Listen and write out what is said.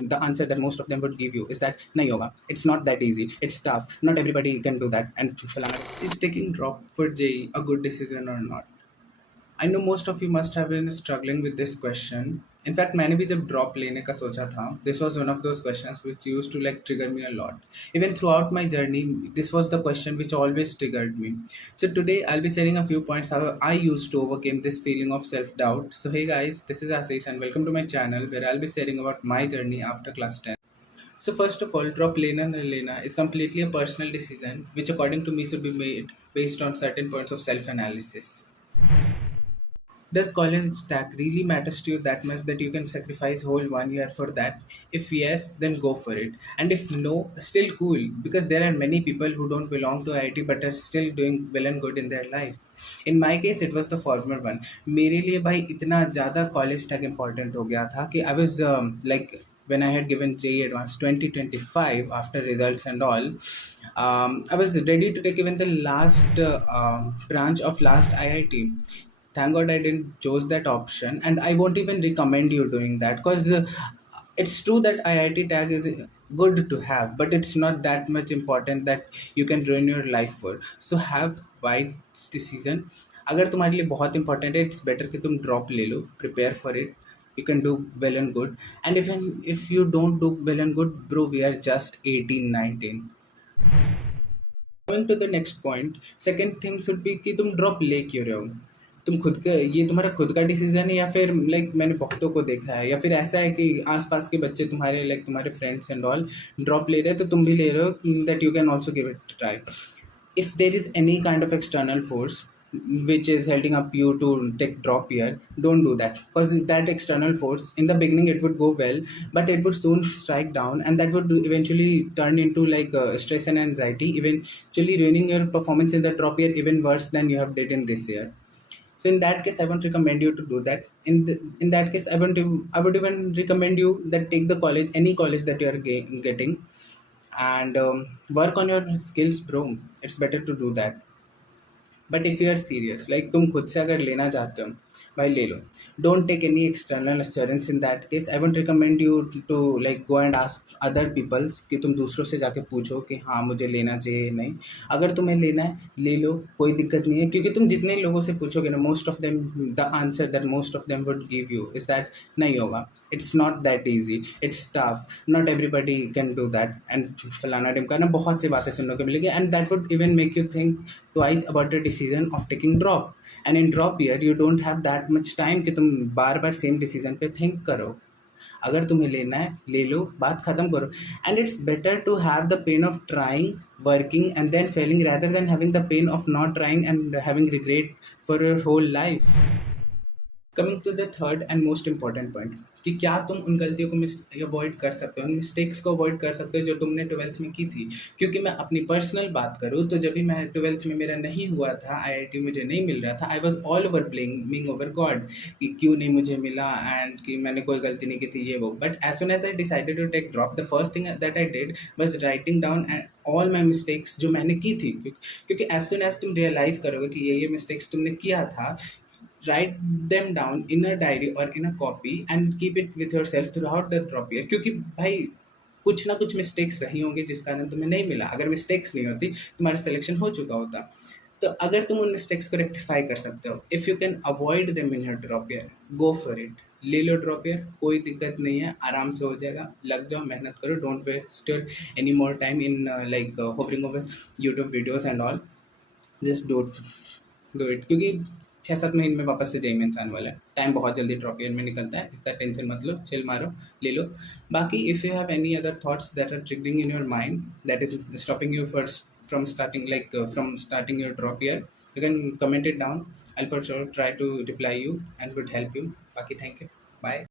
the answer that most of them would give you is that nahi hoga, it's not that easy, it's tough, not everybody can do that, and falana. Is taking drop for JEE a good decision or not? I know most of you must have been struggling with this question. In fact, मैंने भी जब drop लेने का सोचा था, this was one of those questions which used to like trigger me a lot. Even throughout my journey, this was the question which always triggered me. So today I'll be sharing a few points how I used to overcome this feeling of self-doubt. So hey guys, this is Ashish and welcome to my channel where I'll be sharing about my journey after class 10. So first of all, drop lena na lena is completely a personal decision which according to me should be made based on certain points of self-analysis. Does college stack really matters to you that much that you can sacrifice whole 1 year for that? If yes, then go for it. And if no, still cool because there are many people who don't belong to IIT but are still doing well and good in their life. In my case, it was the former one. मेरे लिए भाई इतना ज़्यादा college tag important हो गया था कि I was like when I had given JEE Advanced 2025 after results and all, I was ready to take even the last branch of last IIT. Thank God I didn't chose that option, and I won't even recommend you doing that because it's true that IIT tag is good to have, but it's not that much important that you can ruin your life for. So have wise decision. अगर तुम्हारे लिए बहुत important है, it's better कि तुम drop ले लो, prepare for it. You can do well and good. And even if you don't do well and good, bro, we are just 18, 19. Going to the next point, second thing should be कि तुम drop ले क्यों रहे हो. तुम खुद का ये तुम्हारा खुद का डिसीजन है या फिर लाइक मैंने बहुतों को देखा है या फिर ऐसा है कि आसपास के बच्चे तुम्हारे लाइक तुम्हारे फ्रेंड्स एंड ऑल ड्रॉप ले रहे हैं तो तुम भी ले रहे हो that you can also give it try. If there is any kind of external force which is holding up you to take drop year, don't do that because that external force in the beginning it would go well but it would soon strike down and that would eventually turn into like stress and anxiety, eventually ruining your performance in the drop year even worse than you have did in this year. So in that case I won't recommend you to do that. In that case I would even recommend you that take the college, any college that you are getting, and work on your skills, bro. It's better to do that. But if you are serious like तुम खुद से अगर लेना चाहते हो भाई ले लो. Don't take any external assurance in that case. I won't recommend you to like go and ask other peoples कि तुम दूसरों से जाके पूछो कि हाँ मुझे लेना चाहिए नहीं. अगर तुम्हें लेना है ले लो, कोई दिक्कत नहीं है क्योंकि तुम जितने लोगों से पूछोगे ना most of them the answer that most of them would give you is that नहीं होगा, it's not that easy, it's tough, not everybody can do that and फलाना टिमका ना बहुत सी बातें सुनने को मिलेगी and that would even make you think twice about the decision of taking drop. And in drop year you don't have that much time कि तुम बार बार same decision पे थिंक करो. अगर तुम्हें लेना है ले लो, बात ख़त्म करो. And it's better to have the pain of trying, working and then failing rather than having the pain of not trying and having regret for your whole life. Coming to the third and most important point कि क्या तुम उन गलतियों को avoid कर सकते हो, उन मिस्टेक्स को अवॉइड कर सकते हो जो तुमने ट्वेल्थ में की थी. क्योंकि मैं अपनी पर्सनल बात करूँ तो जब भी मैं ट्वेल्थ में मेरा नहीं हुआ था, IIT मुझे नहीं मिल रहा था, I was all over blaming over God कि क्यों नहीं मुझे मिला एंड कि मैंने कोई गलती नहीं की थी ये वो. But as soon as I decided to take drop the first thing that I did was writing down all my mistakes जो मैंने की थी. क्योंकि एज सुन एज तुम रियलाइज़ करोगे कि ये मिस्टेक्स तुमने किया था, write them down in a diary or in a copy and keep it with yourself throughout the drop year. क्योंकि भाई कुछ ना कुछ मिस्टेक्स रही होंगी जिस कारण तुम्हें नहीं मिला. अगर मिस्टेक्स नहीं होती तुम्हारा सिलेक्शन हो चुका होता. तो अगर तुम उन मिस्टेक्स को रेक्टिफाई कर सकते हो, if you can avoid them in your drop year, go for it. ले लो ड्रॉप ईयर, कोई दिक्कत नहीं है, आराम से हो जाएगा. लग जाओ, मेहनत करो, don't waste your any more time in like hovering over YouTube videos and all. Just do it क्योंकि 6-7 महीने में वापस से JEE मेंस आने वाला है. टाइम बहुत जल्दी ड्रॉप ईयर में निकलता है, इतना टेंशन मत लो, चिल मारो, ले लो. बाकी if you have any other thoughts that are triggering in your mind that is stopping you from starting your drop year, you can comment it down. I'll for sure try to reply you and would help you. Baki, thank you. Bye.